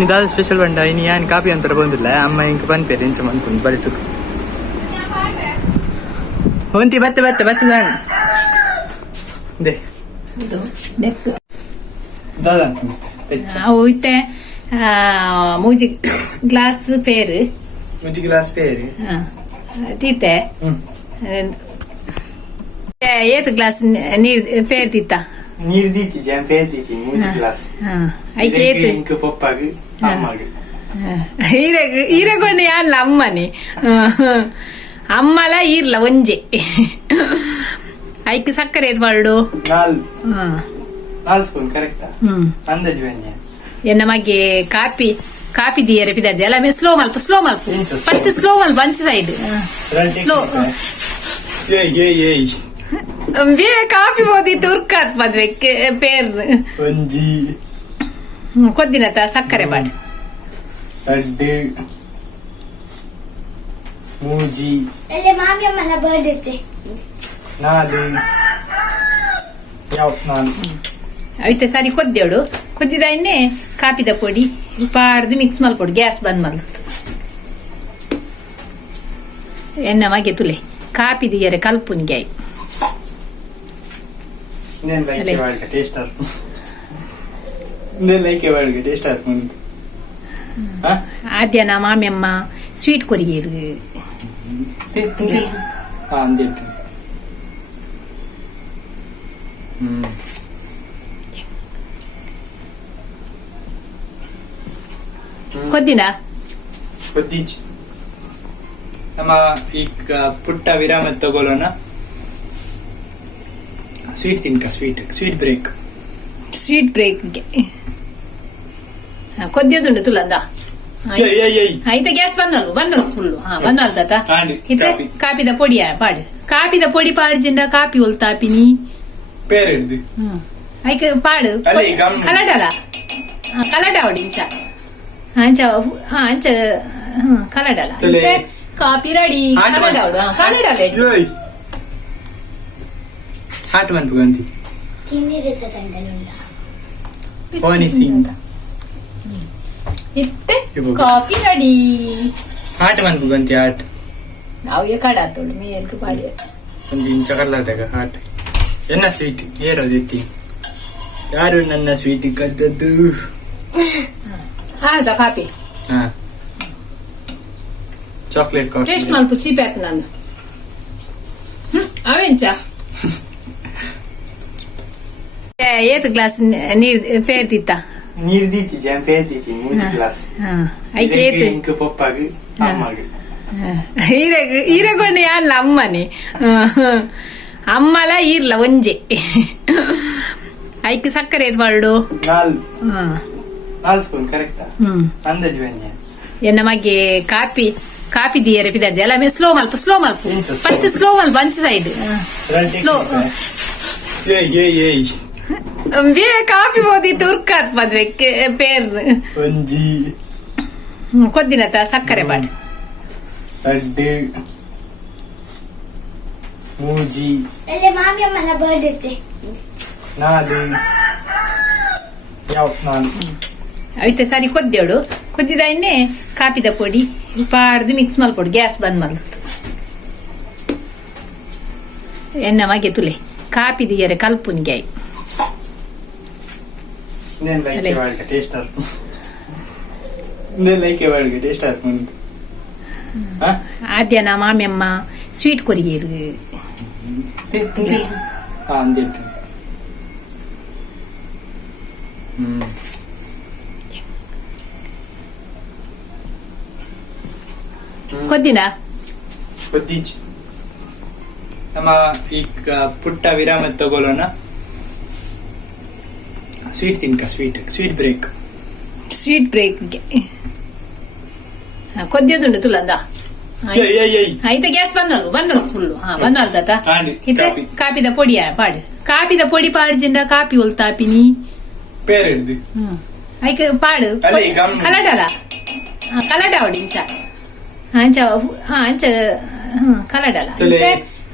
ಇದಾದ ಸ್ಪೆಷಲ್ ಬಂಡ ಇನ್ನು ಏನು ಕಾಪಿ ಅಂತ ಬಂದಿಲ್ಲ ಅಮ್ಮ ಹಿಂಗೆ ಬಂದ್ಪೇರಿ ಇಂಚ ಬಂದ್ಕೊಂಡು ಬರೀತು ಹೊಂತಿ ಬತ್ತೆ ಬತ್ತೆ ಬತ್ತೆ ದಾಣ ದೇ ಹೋಯ್ತೆ ಮೂಜಿ ಗ್ಲಾಸ್ ಪೇರು ಮುಂಚೆ ಗ್ಲಾಸ್ ಪೇರಿ ತೀತೆ ಏತ್ ಗ್ಲಾಸ್ ನೀರ್ ಪೇರ್ ತೀತ ನೀರು ದೀತಿ ಜಾನ್ ಪೇರ್ ದೀತಿ ಮುಂಚೆ ಗ್ಲಾಸ್ ಐತೆ ಏತ್ ಇಂಕ ಪಪ್ಪಾಗ ಅಮ್ಮಾಗ ಈರಗೊಂಡು ಯಾನ್ಲ ಅಮ್ಮನಿ ಅಮ್ಮಲ ಈರ್ಲ ಒಂಜೆ ಐಕ್ ಸಕ್ಕರೆ ಏತ್ ಬಾರ್ಡು ನಾಲ್ ಸ್ಪೂನ್ ಕರೆಕ್ಟಾ ಅಂದಾಜು ಬನ್ನಿ ಎನ್ನ ಮಗೆ ಕಾಪಿ ದಿಯರೆ ಪಿದರ್ದೆ ಅಲ್ಲ ಸ್ಲೋ ಮಲ್ಪು ಫಸ್ಟ್ ಸ್ಲೋ ಮಲ್ಪು ಅಂಚ ಸೈಡ್ ಸ್ಲೋ ಬೇ ಕಾಪಿ ಬೋದಿತ್ತು ಉರ್ಕಾತ್ ಮದ್ವೆ ಪೇರ್ ಒಂಜಿ ಕೊದ್ದಿನತ ಸಕ್ಕರೆ ಬಾಡ್ ಅಡ್ಡೆ ಮೂಜಿ ಮಾಮಿಯಮ್ಮನ ಬರ್ಡೇ ನಾಲು ಯಾವ ನಾಲು ಐತೆ ಸರಿ ಕೊದ್ದೆವಡು ಕೊದ್ದಿದ ಇನ್ನೇ ಕಾಪಿದ ಪೊಡಿ ಪಾಡ್ದು ಮಿಕ್ಸ್ ಮಲ್ಪೊಡು ಗ್ಯಾಸ್ ಬಂದ್ ಮಲ್ತು ಎನ್ನ ಮಗೆ ತುಲೆ ಕಾಪಿ ದಿಯರೆ ಕಲ್ಪುನ್ಗೆ ಆಯ್ నేను లైక్ వాడికి టేస్ట్ ఆర్పు నేను లైక్ వాడికి టేస్ట్ ఆర్పు ಆದ್ಯ ನಾ ಮಾಮಿಯಮ್ಮ ಸ್ವೀಟ್ ಕೊರಿಗೇರು అంతే ಕೊದ್ದಿನ ಕೊದ್ದಿಚ್ಚಿ ನಮ್ಮ ಈಗ ಪುಟ್ಟ ವಿರಾಮ ತಗೊಳ್ಳೋಣ ಸ್ವೀಟ್ ತಿನ್ಕ ಸ್ವೀಟ್ ಸ್ವೀಟ್ ಬ್ರೇಕ್ಗೆ ಕೊದ್ಯದುಂಡು ತುಲಂದ ಐತೆ ಗ್ಯಾಸ್ ಬಂದಲ್ವು ಫುಲ್ಲು ಬಂದಲ್ ತಾತ ಇತ್ತೆ ಕಾಪಿದ ಪೊಡಿಯ ಪಾಡು ಕಾಪಿದ ಪೊಡಿ ಪಾಡ್ಜಿಂದ ಕಾಪಿ ಹೊಲ್ತಾಪಿನಿ ಪೇರ್ ಹಿಡ್ದು ಐಕ್ ಪಾಡು ಕಲಡಲ ಕಲಡ ಅವಡಿ ಇಂಚ ಅಂಚ ಕಲಡಲ ಕಾಪಿ ರೆಡಿ ಕಲಡ ಅವಡು ಕಲಡಲ ಹಾಟ್ ಬಂತು ಗಂತಿ ತಿನ್ನಿರದ ತಂಡಲುಂಡ ಇತ್ತೆ ಕಾಫಿ ರೆಡಿ ಹಾಟ್ ಬಂತು ಗಂತಿ ಹಾಟ್ ನಾವು ಕಡಾತೋಳು ಮೇಲ್ಕು ಪಾಡಿ ಒಂದು ಇಂಚ ಕರ್ಲಾಟಗ ಹಾಟ್ ಎನ್ನ ಸ್ವೀಟ್ ಏರೋದೆತ್ತಿ ಯಾರು ನನ್ನ ಸ್ವೀಟ್ ಕದ್ದದ್ದು ಆಗ ಕಾಪಿ ಚಾಕ್ಲೇಟ್ ಕಾಫಿ ಟೇಸ್ಟ್ ಮಲ್ಪು ಚೀಪ್ ಆಯ್ತು ನಾನು ಅವೆಂಚ ಏತ್ ಗ್ಲಾಸ್ ನೀರ್ ಪೇರ್ ತೀತ ನೀರು ದೀತಿ ಜಾನ್ ಪೇರ್ ದೀತಿ ಮೂಜಿ ಗ್ಲಾಸ್ ಐತೆ ಏತ್ ಇಂಕ ಪಪ್ಪಾಗ ಅಮ್ಮಾಗ ಈರಗೊಂಡು ಯಾನ್ಲ ಅಮ್ಮನಿ ಅಮ್ಮಲ ಈರ್ಲ ಒಂಜೆ ಐಕ್ ಸಕ್ಕರೆ ಏತ್ ಬಾರ್ಡು ನಾಲ್ ಸ್ಪೂನ್ ಕರೆಕ್ಟಾ ಅಂದಾಜು ಬನ್ನಿ ಎನ್ನ ಮಗೆ ಕಾಪಿ ದಿಯರೆ ಪಿದರ್ದೆ ಅಲ್ಲ ಸ್ಲೋ ಮಲ್ಪು ಫಸ್ಟ್ ಸ್ಲೋ ಮಲ್ಪು ಅಂಚ ಸೈಡ್ ಸ್ಲೋ ಬೇ ಕಾಪಿ ಬೋದಿತ್ತು ಉರ್ಕಾತ್ ಮದ್ವೆ ಪೇರ್ ಒಂಜಿ ಕೊದ್ದಿನತ ಸಕ್ಕರೆ ಬಾಡ್ ಅಡ್ಡೆ ಮೂಜಿ ಮಾಮಿಯಮ್ಮನ ಬರ್ಡೇ ನಾಲು ಯಾವ ನಾಲು ಐತೆ ಸರಿ ಕೊದ್ದೆವಡು ಕೊದ್ದಿದ ಇನ್ನೇ ಕಾಪಿದ ಪೊಡಿ ಪಾಡ್ದು ಮಿಕ್ಸ್ ಮಲ್ಪೊಡು ಗ್ಯಾಸ್ ಬಂದ್ ಮಲ್ತು ಎನ್ನ ಮಗೆ ತುಲೆ ಕಾಪಿ ದಿಯರೆ ಕಲ್ಪುನ್ಗೆ ಆಯ್ నేను లైక్ వాడికి టేస్ట్ ఆర్పు నేను లైక్ వాడికి టేస్ట్ ఆర్పు ಆದ್ಯ ನಾ ಮಾಮಿಯಮ್ಮ ಸ್ವೀಟ್ ಕೊರಿಗೇರು అంతే ಕೊದ್ದಿನ ಕೊದ್ದಿಚ್ಚಿ ನಮ್ಮ ಈಗ ಪುಟ್ಟ ವಿರಾಮ ತಗೊಳ್ಳೋಣ ಸ್ವೀಟ್ ತಿನ್ಕ ಸ್ವೀಟ್ ಬ್ರೇಕ್ಗೆ ಕೊದ್ಯದುಂಡು ತುಲಂದ ಐತೆ ಗ್ಯಾಸ್ ಬಂದಲ್ವು ಫುಲ್ಲು ಬಂದಲ್ ತಾತ ಇತ್ತೆ ಕಾಪಿದ ಪೊಡಿಯ ಪಾಡು ಕಾಪಿದ ಪೊಡಿ ಪಾಡ್ಜಿಂದ ಕಾಪಿ ಹೊಲ್ತಾಪಿನಿ ಪೇರ್ ಹಿಡ್ದು ಐಕ್ ಪಾಡು ಕಲಡಲ ಕಲಡ ಅವಡಿ ಇಂಚ ಅಂಚ ಕಲಡಲ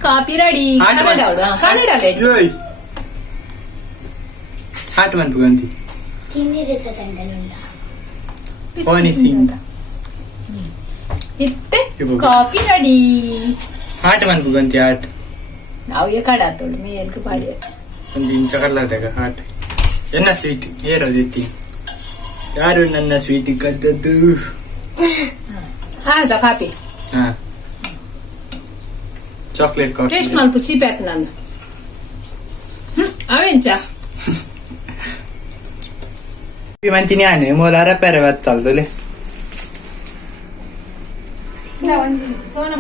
ಕಾಪಿ ರೆಡಿ ಕಲಡ ಅವಡು ಕಲಡಲ ಹಾಟ್ ಬಂತು ಗಂತಿ ತಿನ್ನಿರದ ತಂಡಲುಂಡ Honey sing. ಇತ್ತೆ ಕಾಫಿ ರೆಡಿ. ಹಾಟ್ ಮನ್ಪು ಗಂತಿ ಹಾಟ್. ನಾವು ಏ ಕಡಾತೋಳು ಮೇಲ್ಗೆ ಪಾಡಿ. ಒಂದು ಇಂಚ ಕರ್ಲಾಟಗ ಹಾಟ್. ಎನ್ನ ಸ್ವೀಟ್ ಏರೋದು ಎತ್ತಿ. ಯಾರು ನನ್ನ ಸ್ವೀಟ್ ಕದ್ದದ್ದು? ಆಯ್ತಾ ಕಾಫಿ? ಹಾ. Chocolate coffee. ಟೇಸ್ಟ್ ಮಾಡ್ಪು ಚೀಪ್ ಆಯ್ತು ನಾನು. ಅವೆಂಚ? ಮಂತಿನಿ ಆನೆ ಮೂಲ ಅರಪೆರೆ ಬತ್ತಲ್ದಲೆ. ನಾನು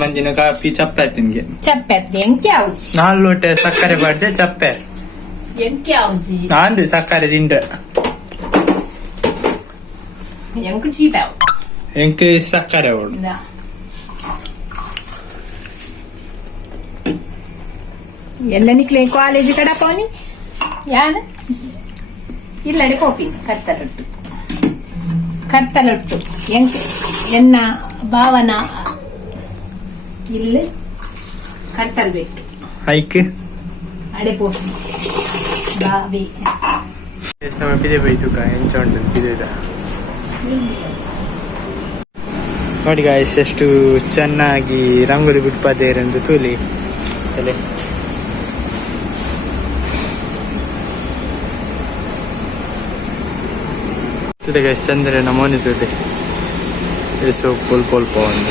ಮಂದಿನ ಕಾಫಿ ಚಪ್ಪೆ ತಿನ್ಗೆ ಚಪ್ಪೆ ಎಂಕೆ ಆವುಜಿ 4 ಲೋಟ ಸಕ್ಕರೆ ಬಡ್ದೆ ಚಪ್ಪೆ ಎಂಕೆ ಆವುಜಿ ನಾನು ಸಕ್ಕರೆ ತಿಂಡ್ರೆ ಎಂಕು ಚೀಪಾವು ಎಂಕೆ ಸಕ್ಕರೆ ಓಡು ಎಲ್ಲ ನಿಕ್ಲೆ ಕಾಲೇಜ್ ಕಡ ಪೋನಿ ಯಾನ ಇಲ್ಲಡೆ ಕೋಪಿ ಕತ್ತಲೊಟ್ಟು ಎಂಕೆ ಎನ್ನ ಭಾವನ ಇಲ್ಲಿ ಕಟ್ಟಲ್ ಬಿಟ್ಟು ಹೈಕ್ ಅಡೆ ಪೋಪಿ ಬಾವಿ ಬಿದೆ ಬೈತು ಎಂಚ ಉಂಟು ಬಿದೆದ ನೋಡಿ ಗಾಯ್ಸ್ ಎಷ್ಟು ಚೆನ್ನಾಗಿ ರಂಗೋಲಿ ಬಿಟ್ಪಾದೇರೆಂದು ತೂಲಿ ಅಲೆ tude guys ಚಂದ್ರನ Moni tude eso pol pond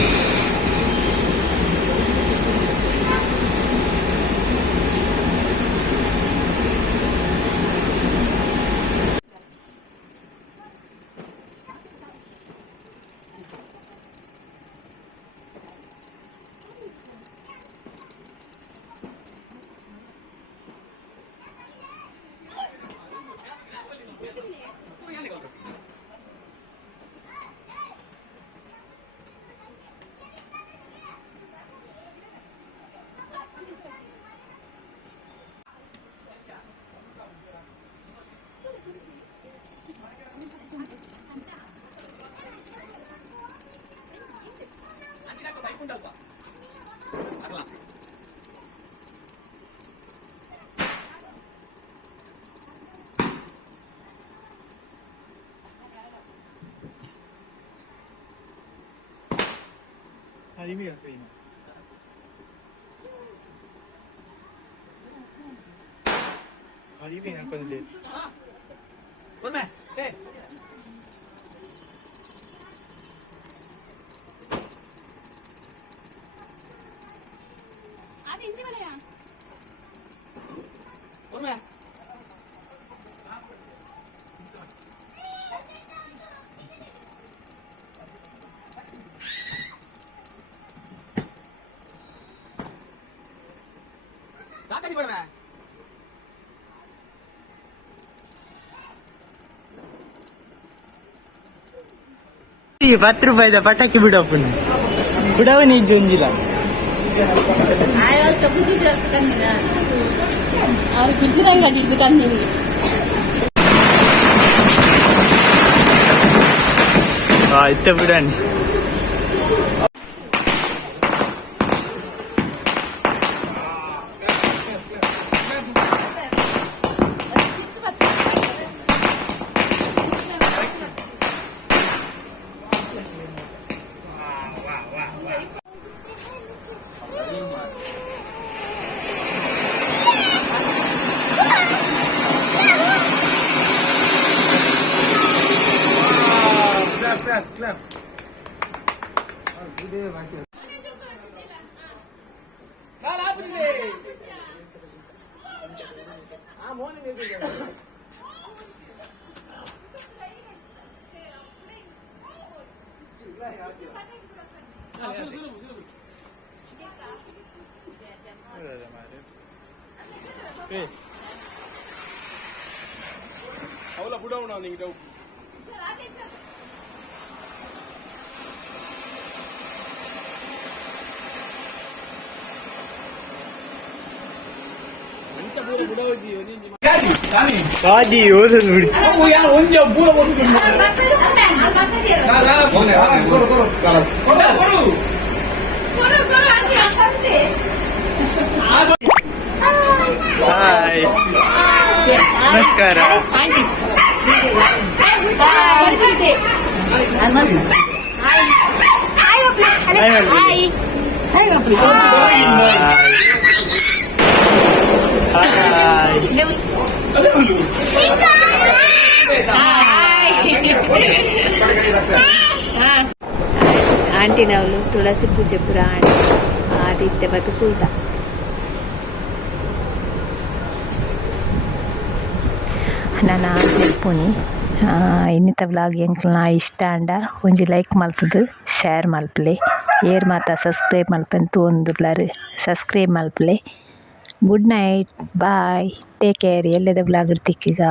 Halimi yapayım. Halimi yapalım. Olma. Hey. Abi ince bana ya. Olma. ₹10 ಪಟಾಕಿ ಬಿಡಪ್ಪನ ಬಿಡವನ ಈಗ ಒಂದಿಲ್ಲ ಇತ್ತ ಬಿಡಣ Clap. Ahora pura una ningita. ಕಾಜಿ ಓದೋದು ಬಿಡಿ ಹಾಯ್ ನಮಸ್ಕಾರ ಆಂಟಿ ನಾವು ತುಳಸಿ ಪೂಜೆ ಪುರ ಆದಿತ್ಯ ಬತ್ತು ಕೂತ ನಾನು ಹೇಳ್ಪುನಿ ಇನ್ನಿತ ವ್ಲಾಗ್ ಎಂಕ್ಲ ಇಷ್ಟ ಅಂಡ ಒಂಜಿ ಲೈಕ್ ಮಲ್ತದು ಶೇರ್ ಮಲ್ಪಲೆ ಏರ್ ಮಾತ ಸಬ್ಸ್ಕ್ರೈಬ್ ಮಲ್ಪಂತು ಒಂದುರ್ಲಾರು ಸಬ್ಸ್ಕ್ರೈಬ್ ಮಲ್ಪಲೆ good night bye take care ಎಲ್ಲದ ವ್ಲಾಗ್ ತಿಕ್ಕಿಗ